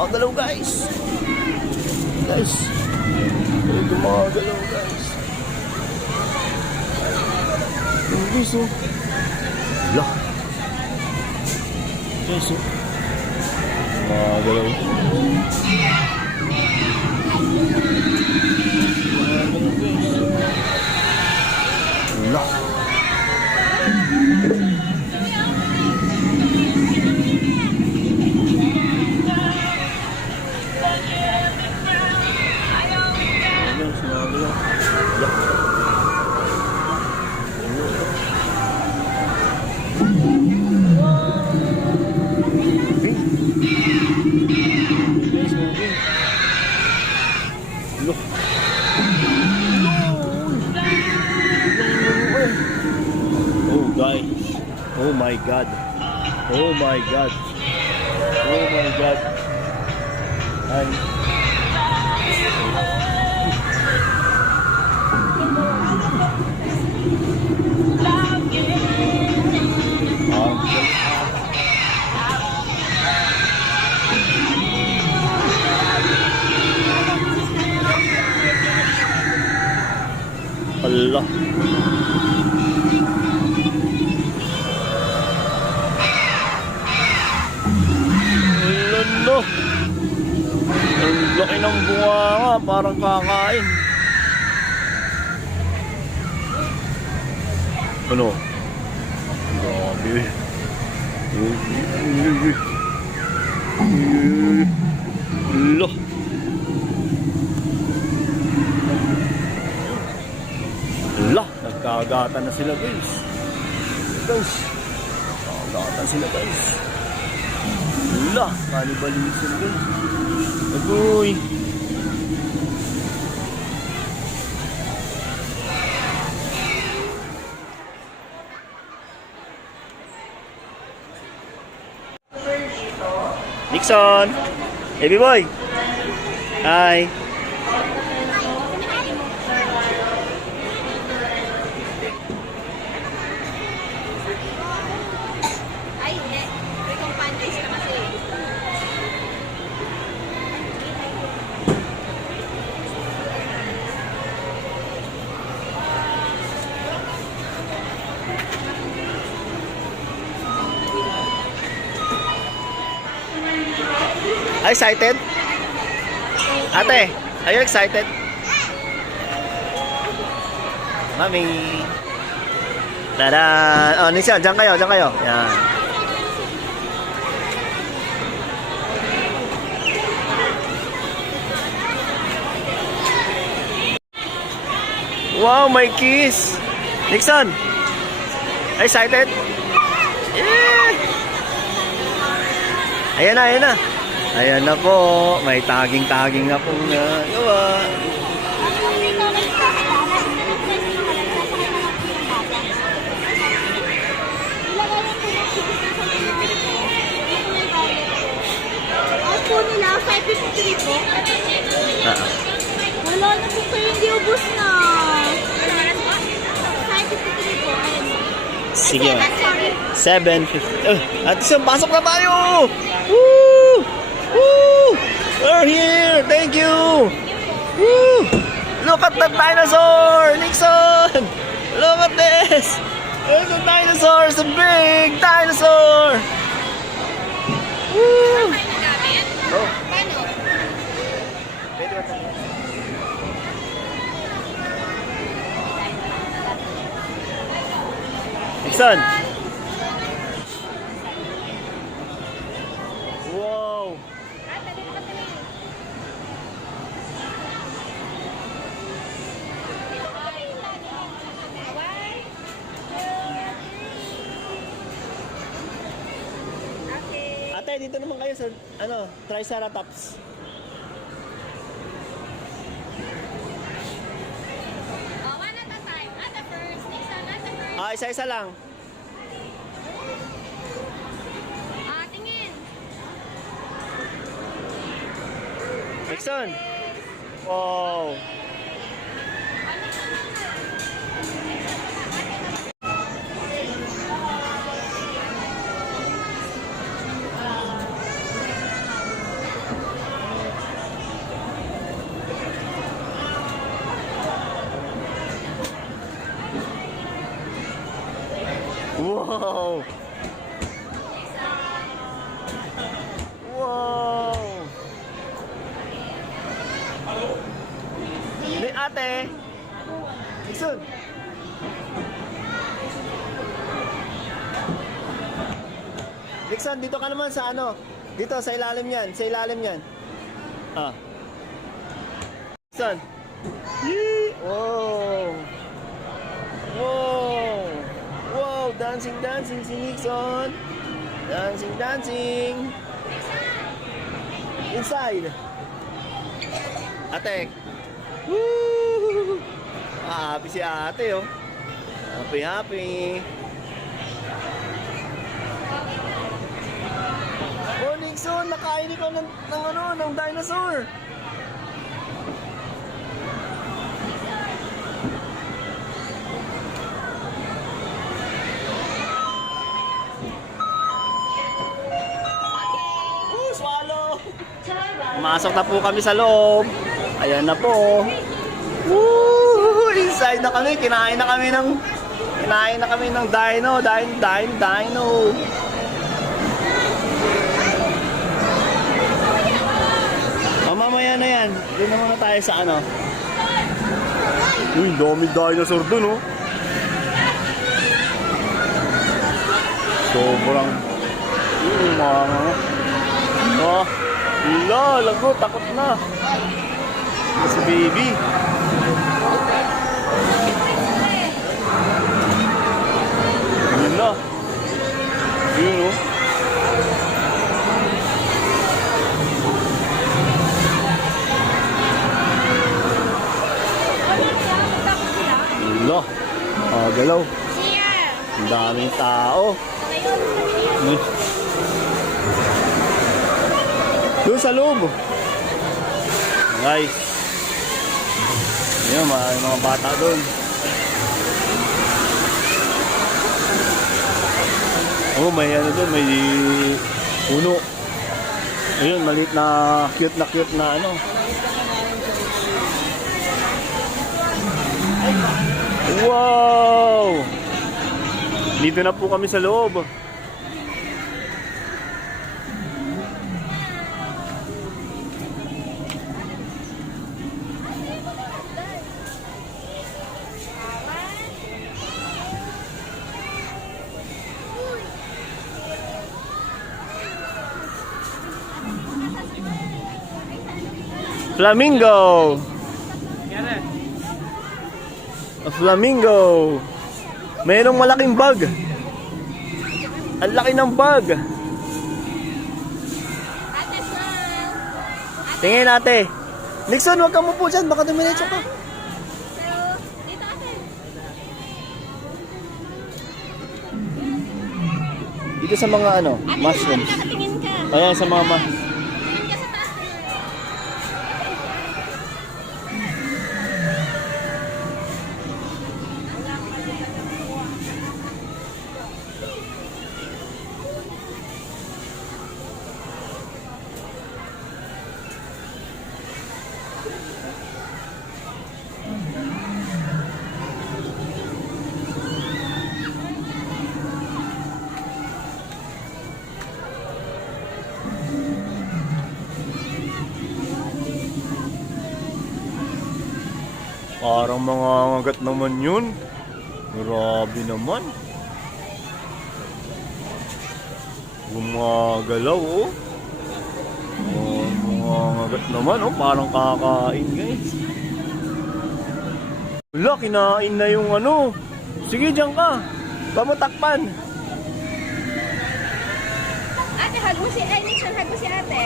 Gumagalaw guys. Guys. Gumagalaw guys. Guys oh. Wala. Guys oh. Gumagalaw. Wala. Oh my God. Oh my God. Oh my God. Ay. Allah. Lolo. Ang laki ng bunga, parang kakain. Ano? Grabe. Lolo. Wala, nagkagatan na sila guys. Guys, nagkagatan sila guys. Wala, kanibalisin guys. Agoy. Nixon, baby boy. Hi. Are you excited? Ate, are you excited? Mami. Tada! Oh, Nixon, dyan kayo, dyan kayo. Yan. Wow, my kiss! Nixon! Are you excited? Yeah! Ayan na, ayan na. Ayan na po, may taging-taging na po na gawa. Ang po nila, 553 po. Wala na po kayo, hindi ubos na. 553 po. Sige ma. 750. At isang pasok na tayo! Woo! Woo! We're here! Thank you! Woo! Look at the dinosaur! Nixon! Look at this! There's a dinosaur! It's a big dinosaur! Woo! Oh. Nixon! Wow! Ate, dito naman kayo sa Triceratops. One at a time. At the first. Nixon, at the first. Isa-isa lang. Tingin. Nixon! Wow! Wow! Wow! Ni ate! Iksun! Dixon, dito ka naman sa ano? Dito, sa ilalim yan. Sa ilalim yan. Ah. Dixon. Yee! Wow! Wow! Wow! Dancing, dancing si Nixon. Dancing, dancing. Inside. Ate. Woo! Ah, happy si ate, oh. Happy, happy. Oh, Nixon, nakain ikaw ng dinosaur. Swallow! Masok na po kami sa loob. Ayan na po. Woo! Inside na kami. Kinain na kami ng dino. Oh, mamaya na yan. Doon na muna tayo sa ano. Uy, dami dinosaur dun, oh. Sobrang mga oh, lago, takot na. Si baby. Yun na. Yun, oh. Lo, galaw. Ang daming tao. Doon sa loob. Guys. Ayun, mga bata doon. Oh, may ano doon, may puno. Ayun, maliit na cute na ano. Wow! Dito na po kami sa loob. Flamingo! A flamingo! Mayroong malaking bag. Ang laki ng bag. Tingin ate. Nixon, huwag ka mo po dyan. Baka dumiretso ka. Dito ate. Dito sa mga ano, mushrooms. Nakatingin ka. Ayan, sa mga Tingin ka sa taas. Parang mga ngagat naman yun. Grabe naman. Gumagalaw, oh. Oh, mga ngagat naman, oh. Parang kakain, guys. Wala, kinain na yung ano. Sige, diyan ka. Pamutakpan. Ate, hug mo si Nixon, hug mo si ate.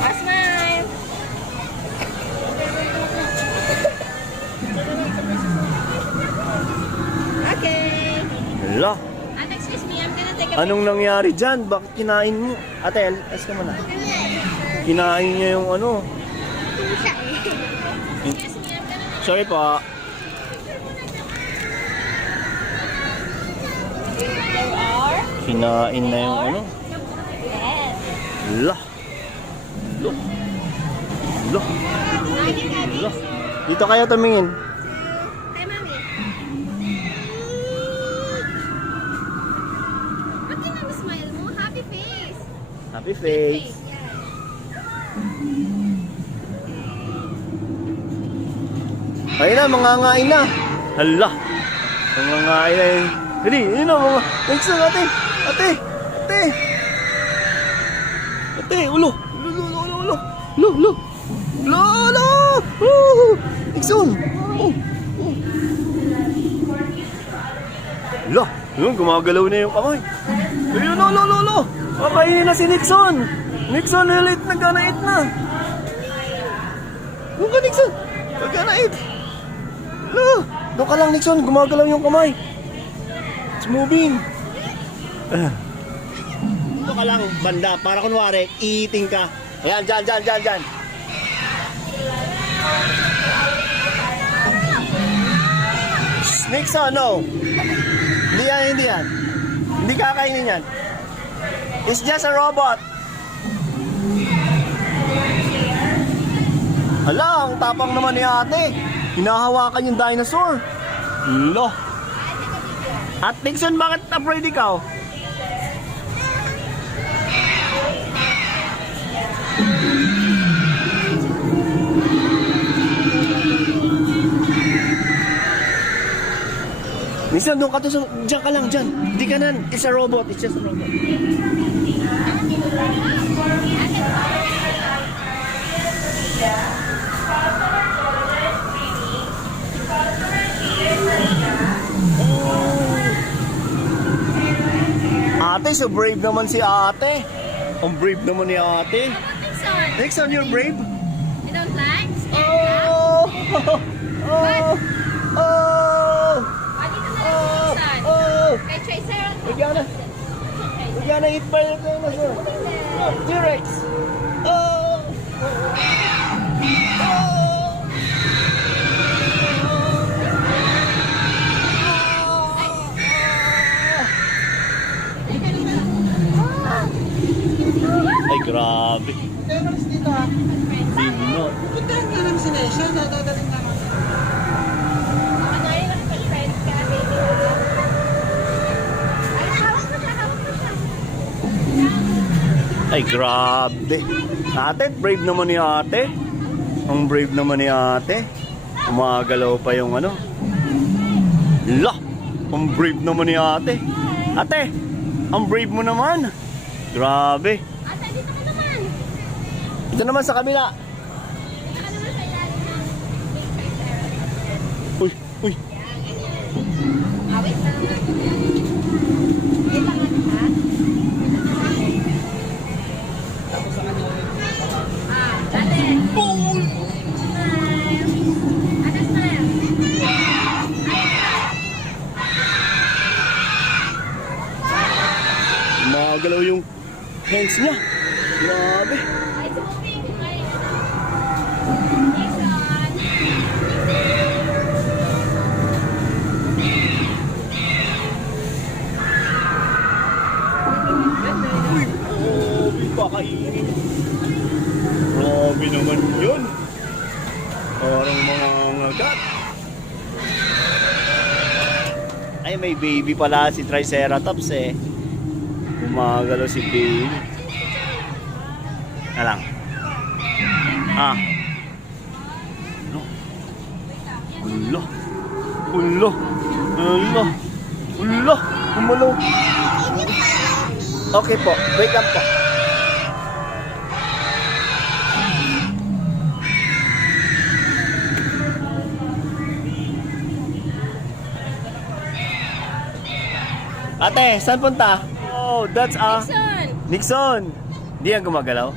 Oh, smile. Okay. Wala. Ate, excuse me, I'm gonna take a Anong nangyari dyan? Bakit kinain mo? Ate, alas ka muna. Kinain niya yung ano. picture siya eh. Excuse me, I'm gonna Sorry po. There are? Kinain na yung ano. Yes. Lah. Look. Look. Lagi ka, Look. Dito kayo tumingin. Hi, Mami. Happy face. Ayun na, mangangain na. Hala. Mangangain na yun. Dali, yun na mga. Thanks na ate. Ate. Ate. Ate, ulo. Ulo. Ulo. Nixon. Hala. Yun, gumagalaw na yung kamay. Ayun, ulo. Kakainin na si Nixon. Nixon, ulit nagkanait na. Doon ka, Nixon. Nagkanait. Doon ka lang, Nixon. Gumagalaw yung kamay. It's moving. Doon ka lang, banda. Para kunwari, eating ka. Ayan, dyan. Nixon, no. Hindi yan. Hindi kakainin yan. It's just a robot. Hala, ang tapang naman ni ate. Hinahawakan yung dinosaur. Lo. At Nixon, bakit afraid ikaw? Nixon, doon ka to. Diyan ka lang, dyan. Hindi ka nan. It's a robot. It's just a robot. Ate, so brave naman si ate. Ang brave naman ni ate. Nixon, Nixon, you're brave? you don't like? Oh! Oh! Dito na lang si Nixon. Oh! Kay Triceratops. We're gonna eat by the dinosaur. T-Rex. Oh! Ay, grabe. Baby mo. Puntahan nga namin si Nesha, dadadating naman. Ano yun ang pag-friend ka, baby? Ay, hawak mo siya. Ay, grabe. Ate, brave naman ni ate. Ang brave naman ni ate. Umagalaw pa yung ano. La! Ang brave naman ni ate. Ate, ang brave mo naman. Grabe. Ate, dito ka naman. Ito naman sa kabila. Dito ka naman sa ilalim ng big Triceratops. Uy. Wait lang. Wait lang, ha? Dali. Smile. Ate, smile. Umagalaw yung hands niya. Grabe. Ay, sumubing. Ay. Nixon. Uy, grabe kakainin. Grabe naman yun. Parang mga ngagat. Ay, may baby pala si Triceratops eh. Gumagalaw si baby. Alang. Ah. Ulo. Ulo. Ulo. Ulo. Umalo. Okay po. Wait lang po. Ate, saan punta? Oh, that's Nixon. Nixon. Hindi yan gumagalaw?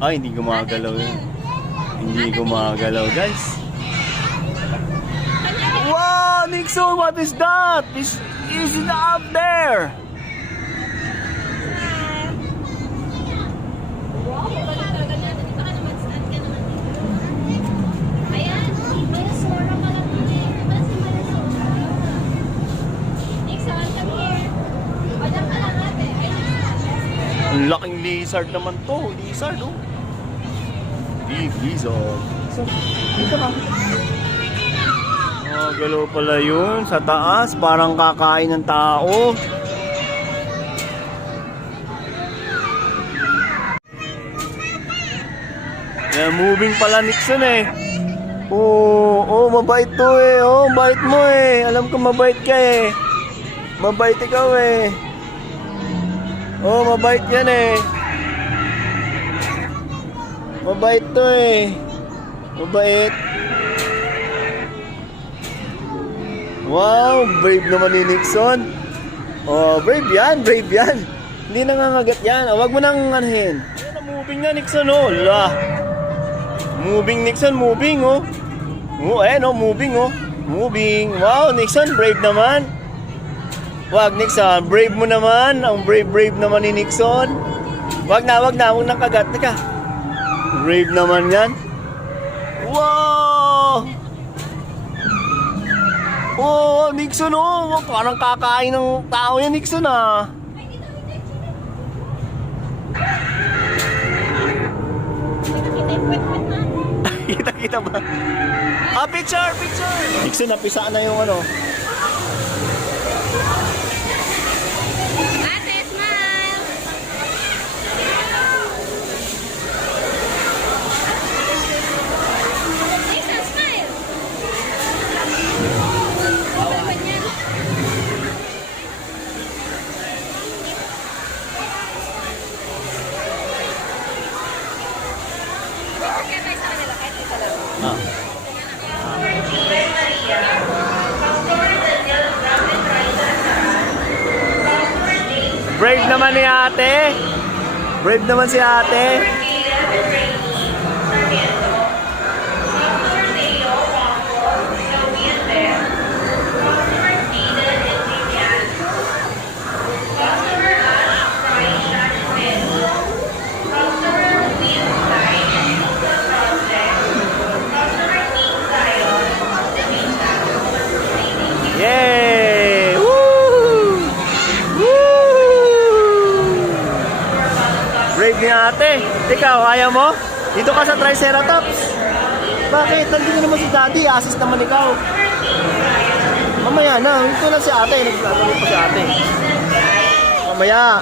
Ay, hindi gumagalaw yun. Hindi gumagalaw, guys. Wow, Nixon, what is that? Is it up there? Wow, balik talaga niya. Dito ka naman. Stand ka naman dito. Ayan. Manasora ka lang dito. Wala si Manasora. Nixon, come here. Walang ka lang ate. Ayun. Ang laking lizard naman to. Lizard, oh. Big lizard. So, dito ka. Oh, galaw pala yun. Sa taas, parang kakain ng tao. moving pala Nixon eh. Mabait to eh. Bait mo eh. Alam ko mabait ka eh. Mabait ikaw eh. Mabait yan eh. Mabait to eh. Mabait. Wow, brave naman ni Nixon. Brave yan. Hindi nangangagat yan. Wag mo nang anahin. Ayan na, moving na Nixon La. Moving Nixon, moving ayan moving Moving. Wow, Nixon, brave naman. Wag Nixon, brave mo naman. Ang brave naman ni Nixon. Wag nang kagat. Teka. Brave naman yan. Wow! Nixon parang kakain ng tao yan Nixon Kita ba? Picture! Nixon, napisa na yung Ate, smile! Nixon, smile! Ano ba niyan? Kaya tayo sa kanila, kahit isa lang. Brave naman ni ate. Brave naman si ate. Yay! Woo! Brave ni ate. Ikaw, ayaw mo? Dito ka sa Triceratops. Bakit? Nandito naman si daddy. Assist naman ikaw. Mamaya na. Ito na si ate. Naglalaro pa si ate. Mamaya.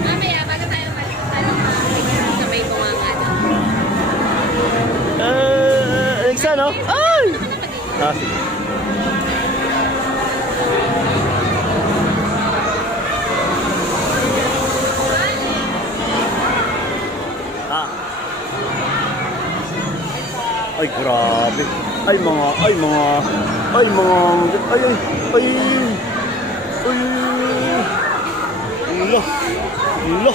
Mamaya, bago tayo sa may bunganga. Alexa, no? Ay! Sige. Ay, grabe. Ay, mga. Ula.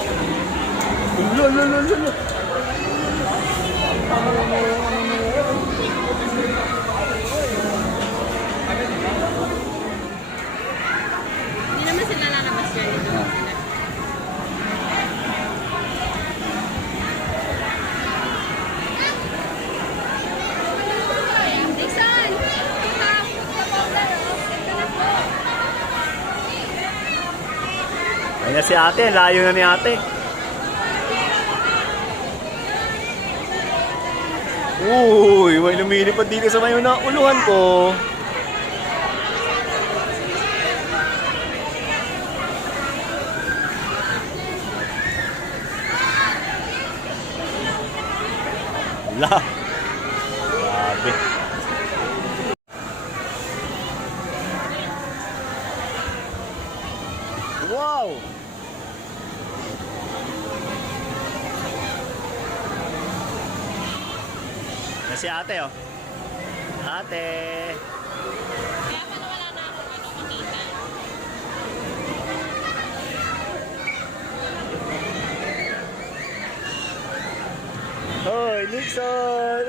Hindi naman sila lalabas yan. Ito sila. Dixon! Ay na si ate. Layo na ni ate. Uy, may lumilipad dito sa may uluhan ko. La. Grabe. Wow. Si ate Ate. Kaya pala wala na akong makita. Hoy, Nixon!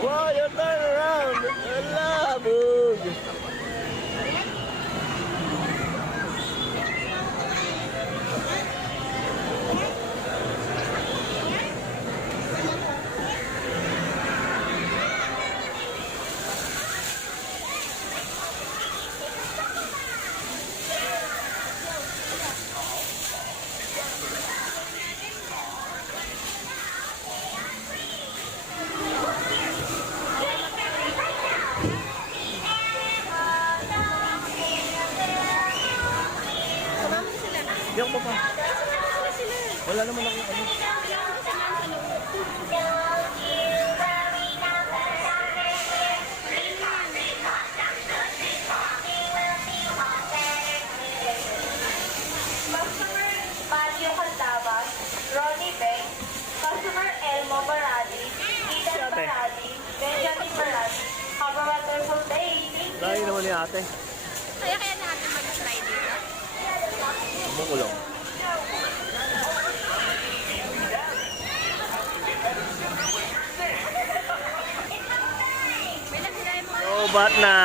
Wow, you turn around! Ala, bug! baba. Wala naman ako ano. Customer Mario Caldabas, Ronnie Beng, Customer Elmo Baradi, Ethan Ate. Baradi, Benjamin Baradi. Have a wonderful day. Layo naman ni ate. Kaya natin mag-try dito. Ano ko lang. May nagsilay mo. Lobat na.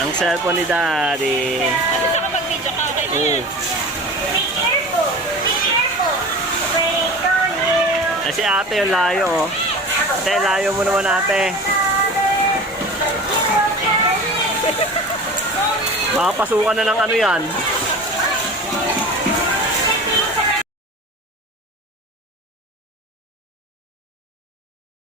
Ang cellphone ni Daddy. Gusto ka mag-video ka? Okay na yan. Be careful. Be careful. Wait on you. Eh si ate yung layo oh. Ate, layo mo naman ate. Makapasukan na ng ano yan.